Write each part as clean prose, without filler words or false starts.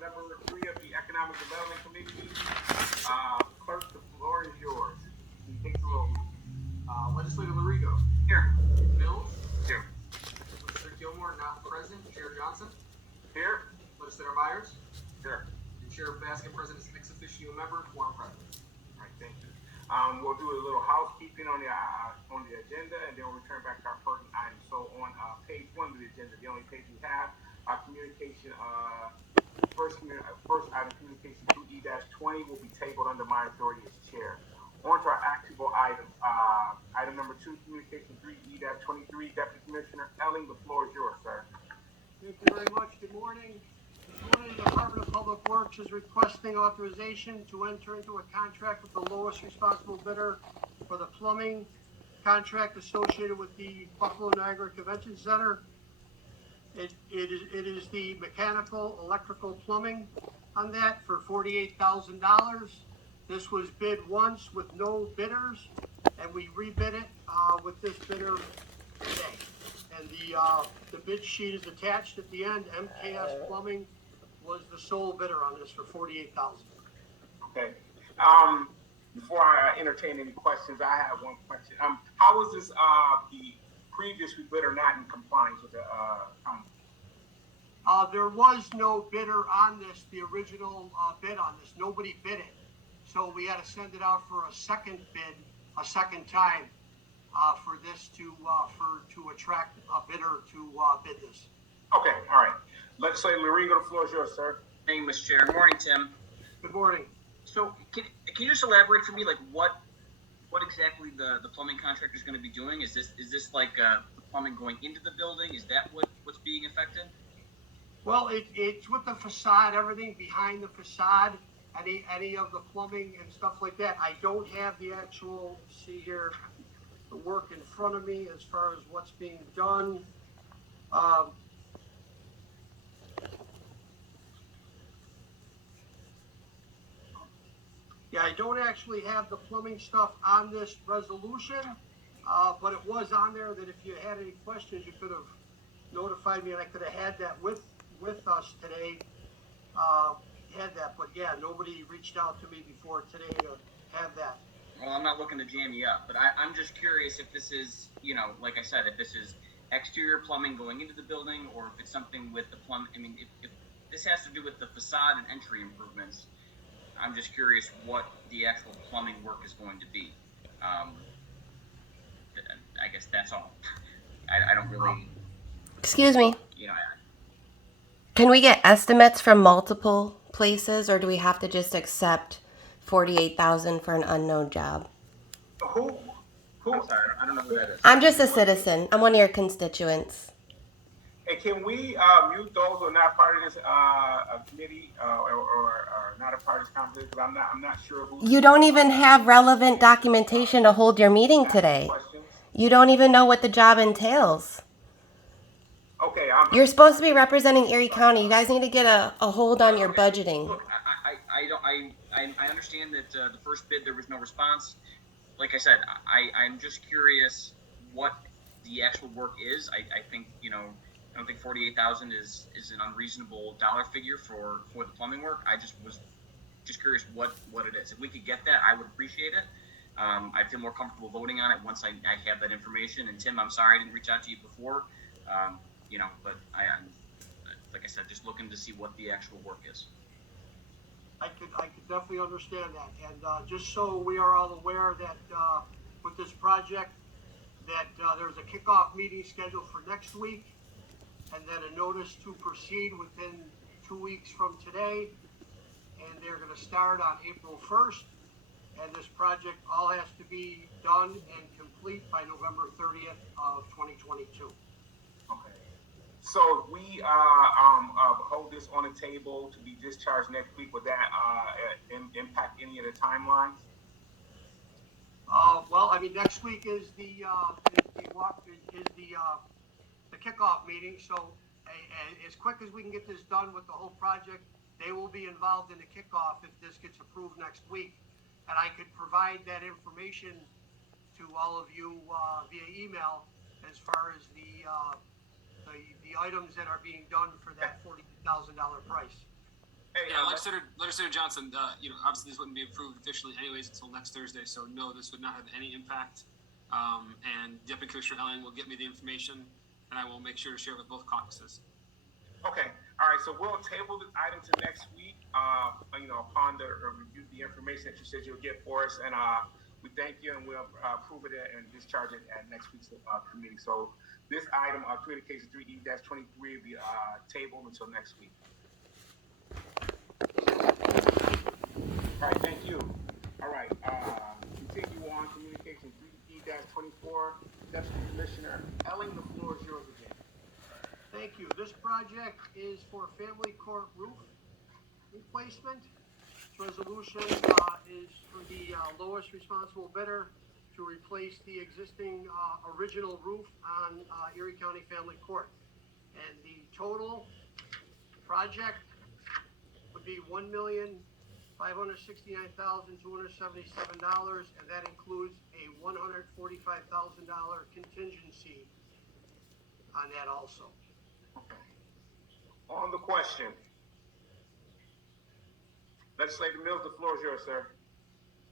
number 3 of the Economic Development Committee. Clerk, the floor is yours. You take the roll. Legislator Larigo. Here. Mills. Here. Legislator Gilmore, not present. Chair Johnson. Here. Legislator Myers. Here. And Chair Baskin, present as an ex officio member, quorum present. All right, thank you. We'll do a little housekeeping on the agenda, and then we'll return back to our pertinent items. So on page 1 of the agenda, the only page we have, communication. First item, communication 2E-20 will be tabled under my authority as chair. On to our actionable items. Item number 2, communication 3E-23. Deputy Commissioner Elling, the floor is yours, sir. Thank you very much. Good morning. This morning, the Department of Public Works is requesting authorization to enter into a contract with the lowest responsible bidder for the plumbing contract associated with the Buffalo Niagara Convention Center. It is the mechanical, electrical, plumbing on that for $48,000. This was bid once with no bidders, and we rebid it with this bidder today. And the bid sheet is attached at the end. MKS Plumbing was the sole bidder on this for $48,000. Okay. Before I entertain any questions, I have one question. How was this the previous bidder not in compliance with the There was no bidder on this, the original bid on this. Nobody bid it. So we had to send it out for a second bid, a second time, for this to attract a bidder to bid this. Okay, all right. Legislator Larigo, the floor is yours, sir. Thank you, Mr. Chair. Good morning, Tim. Good morning. So can you just elaborate for me, like what exactly the plumbing contractor is going to be doing? Is this like the plumbing going into the building? Is that what's being affected? Well, it's with the facade, everything behind the facade, any of the plumbing and stuff like that. I don't have the actual, see here, the work in front of me as far as what's being done. Yeah, I don't actually have the plumbing stuff on this resolution, but it was on there that if you had any questions, you could have notified me, and I could have had that with us today. Had that, but yeah, nobody reached out to me before today to have that. Well, I'm not looking to jam you up, but I'm just curious if this is, like I said, if this is exterior plumbing going into the building, or if it's something with the plumbing. I mean, if this has to do with the facade and entry improvements, I'm just curious what the actual plumbing work is going to be. I guess that's all. I don't really. Excuse me. Can we get estimates from multiple places, or do we have to just accept $48,000 for an unknown job? Who? I'm sorry, I don't know who that is. I'm just a citizen. I'm one of your constituents. And can we mute those who are not part of this committee or not a part of this conversation? Because I'm not sure who. You don't even have relevant documentation to hold your meeting today. You don't even know what the job entails. Okay, You're supposed to be representing Erie County. You guys need to get a hold on your budgeting. Look, I understand that the first bid there was no response. Like I said, I'm just curious what the actual work is. I think I don't think $48,000 is an unreasonable dollar figure for the plumbing work. I was just curious what it is. If we could get that, I would appreciate it. I feel more comfortable voting on it once I have that information. And Tim, I'm sorry I didn't reach out to you before. But I'm, like I said, just looking to see what the actual work is. I could definitely understand that, and just so we are all aware that with this project, that there's a kickoff meeting scheduled for next week, and then a notice to proceed within 2 weeks from today, and they're going to start on April 1st, and this project all has to be done and complete by November 30th of 2022. Okay. So if we hold this on the table to be discharged next week, would that impact any of the timelines? Well, I mean, next week is the kickoff meeting. So as quick as we can get this done with the whole project, they will be involved in the kickoff if this gets approved next week. And I could provide that information to all of you via email as far as the items that are being done for that $40,000 price. Hey, Yeah, Legislator Johnson, obviously this wouldn't be approved officially anyways until next Thursday, so no, this would not have any impact. And Deputy Commissioner Elling will get me the information, and I will make sure to share it with both caucuses. okay, all right, so we'll table this item to next week, upon the review the information that you said you'll get for us, and we thank you, and we'll approve it and discharge it at next week's committee. So this item, Communication 3E-23, will be tabled until next week. All right, thank you. All right, continue on, Communication 3E-24, Deputy Commissioner Elling, the floor is yours again. Thank you. This project is for family court roof replacement. This resolution is for the lowest responsible bidder to replace the existing original roof on Erie County Family Court. And the total project would be $1,569,277, and that includes a $145,000 contingency on that also. Okay. On the question, Legislator Mills, the floor is yours, sir.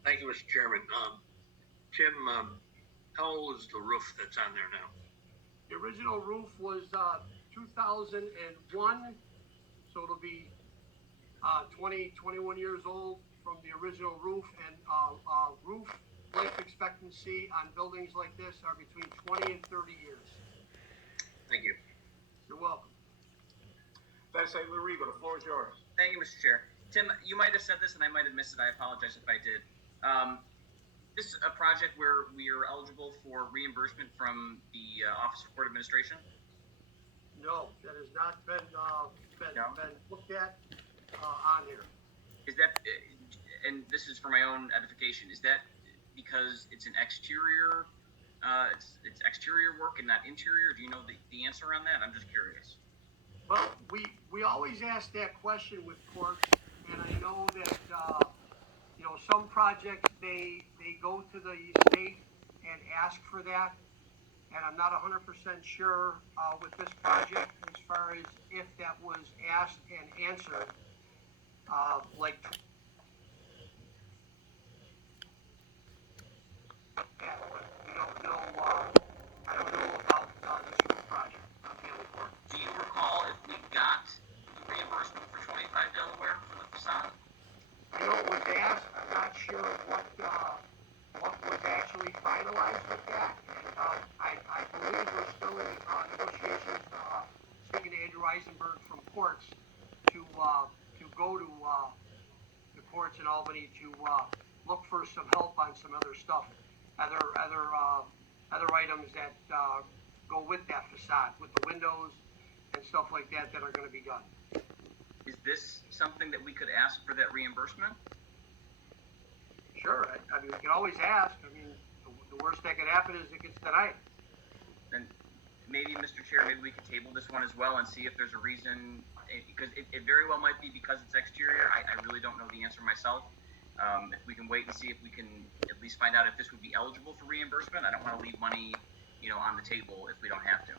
Thank you, Mr. Chairman. Tim, how old is the roof that's on there now? The original roof was 2001, so it'll be 21 years old from the original roof, and roof life expectancy on buildings like this are between 20 and 30 years. Thank you. You're welcome. Legislator Lurigo, the floor is yours. Thank you, Mr. Chair. Tim, you might have said this, and I might have missed it. I apologize if I did. This is a project where we are eligible for reimbursement from the Office of Court Administration. No, that has not been looked at on here. Is that, and this is for my own edification, is that because it's an exterior, it's exterior work and not interior? Do you know the answer on that? I'm just curious. Well, we always ask that question with courts, and I know that some projects they go to the state and ask for that, and I'm not 100% sure with this project as far as if that was asked and answered. We don't know. I don't know about this project on Family Court. Do you recall if we got the reimbursement for 25 Delaware for the facade? I know it was asked. I'm not sure what was actually finalized with that. And I believe we're still in negotiations, speaking to Andrew Eisenberg from courts, to go to the courts in Albany to look for some help on some other stuff, other items that go with that facade, with the windows and stuff like that are going to be done. Is this something that we could ask for that reimbursement? Sure. I mean, we can always ask. I mean, the worst that could happen is it gets denied. Then maybe, Mr. Chair, maybe we could table this one as well and see if there's a reason, because it very well might be because it's exterior. I really don't know the answer myself. If we can wait and see if we can at least find out if this would be eligible for reimbursement. I don't want to leave money, on the table if we don't have to.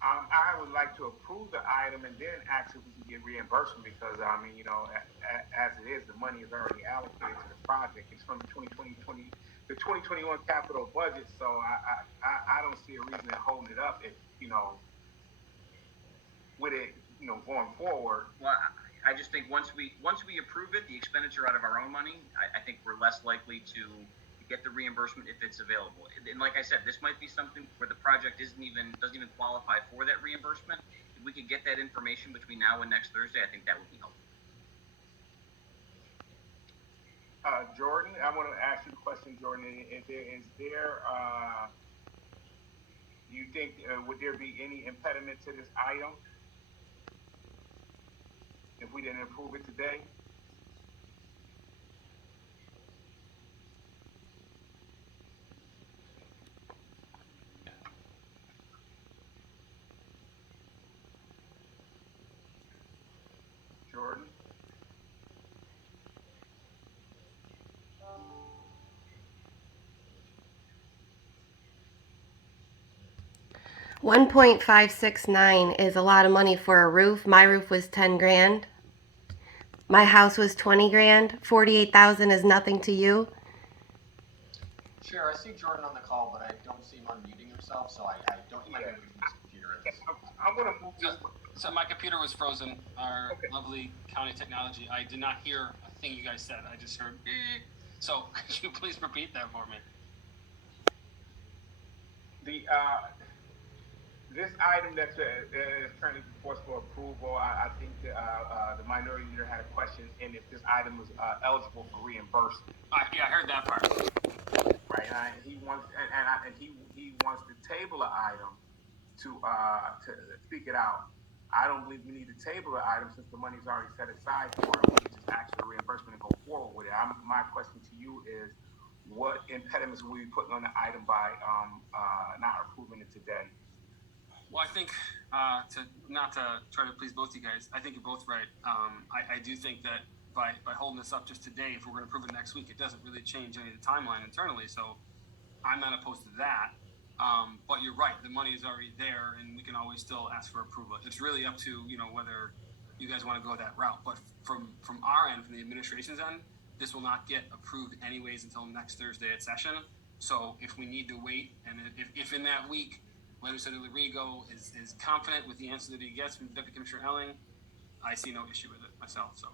I would like to approve the item and then ask if we can get reimbursement because, as it is, the money is already allocated to the project. It's from the 2021 capital budget, so I don't see a reason in holding it up if, with it, going forward. Well, I just think once we approve it, the expenditure out of our own money, I think we're less likely to get the reimbursement if it's available. And like I said, this might be something where the project doesn't even qualify for that reimbursement. If we could get that information between now and next Thursday, I think that would be helpful. Jordan, I want to ask you a question, Jordan. You think, would there be any impediment to this item if we didn't approve it today? Jordan? $1.569 is a lot of money for a roof. My roof was 10 grand. My house was 20 grand. 48,000 is nothing to you. Chair, I see Jordan on the call, but I don't see him unmuting himself, so I don't, he might be able to use his computer at this. I'm gonna move this. So my computer was frozen. Our Okay. lovely county technology. I did not hear a thing you guys said. I just heard. So could you please repeat that for me? This item that's is currently before us for approval, I think the minority leader had a question in if this item was eligible for reimbursement. Yeah, I heard that part. Right, and he wants he wants to table an item to speak it out. I don't believe we need to table the item since the money's already set aside for it. We can just ask for reimbursement and go forward with it. My question to you is, what impediments will we be putting on the item by not approving it today? Well, I think not to try to please both you guys, I think you're both right. I do think that by holding this up just today, if we're going to approve it next week, it doesn't really change any of the timeline internally. So I'm not opposed to that. But you're right, the money is already there, and we can always still ask for approval. It's really up to whether you guys want to go that route. But from our end, from the administration's end, this will not get approved anyways until next Thursday at session. So if we need to wait, and if in that week Legislator Larigo is confident with the answer that he gets from Deputy Commissioner Elling, I see no issue with it myself. So.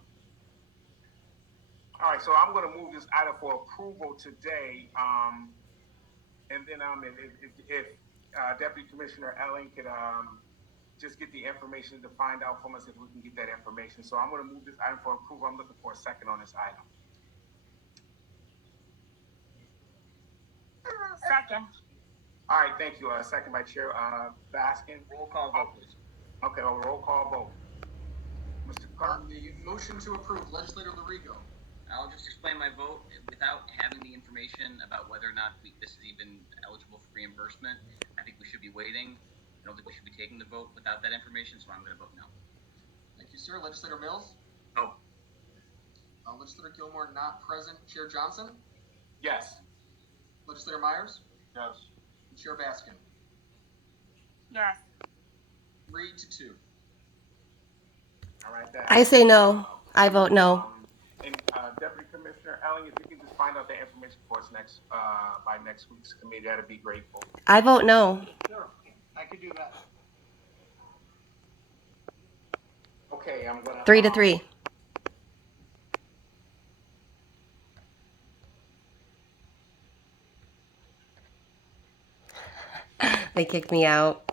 All right, so I'm going to move this item for approval today. And then if Deputy Commissioner Elling could just get the information to find out from us if we can get that information. So I'm going to move this item for approval. I'm looking for a second on this item. Second. All right, thank you. Second by Chair Baskin. Roll call vote, please. Okay, roll call vote. Mr. Clerk. On the motion to approve, Legislator Larigo. I'll just explain my vote without having the information about whether or not this is even eligible for reimbursement. I think we should be waiting. I don't think we should be taking the vote without that information, so I'm going to vote no. Thank you, sir. Legislator Mills? No. Legislator Gilmore not present. Chair Johnson? Yes. Legislator Myers? Yes. And Chair Baskin? Yes. 3-2. All right. I say no. I vote no. And Deputy Commissioner Elling, if you can just find out the information for us by next week's committee, that'd be grateful. I vote no. Sure, I could do that. Okay, I'm gonna 3-3. They kicked me out.